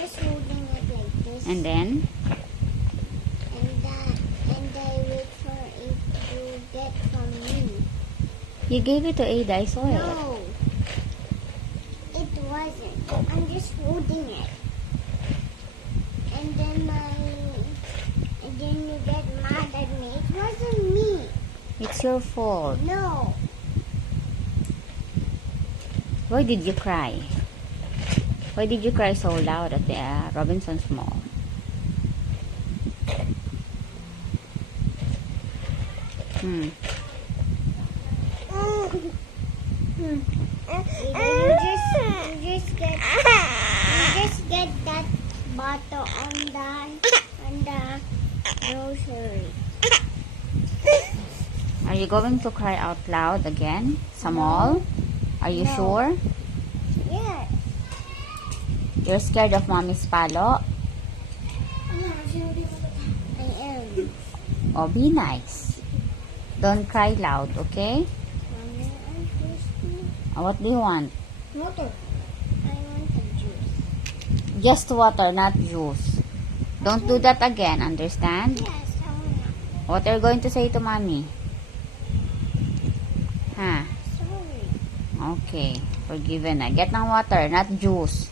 just holding it like this. And then? And I wait for it to get from me. You gave it to Ada, I saw it. No, it wasn't. I'm just holding it. And then you get mad at me. It wasn't me. It's your fault. No. Why did you cry? Why did you cry so loud at the Robinson's Mall? You just get that bottle on the grocery. Are you going to cry out loud again? Sa mall? Are you No. sure? Yes. You're scared of mommy's palo? I am. Oh, be nice. Don't cry loud, okay? Mommy, I'm thirsty. What do you want? Water. I want the juice. Just water, not juice. Don't do that again, understand? Yes, I want. What are you going to say to mommy? Huh? Sorry. Okay. Forgiven na. Get ng water, not juice.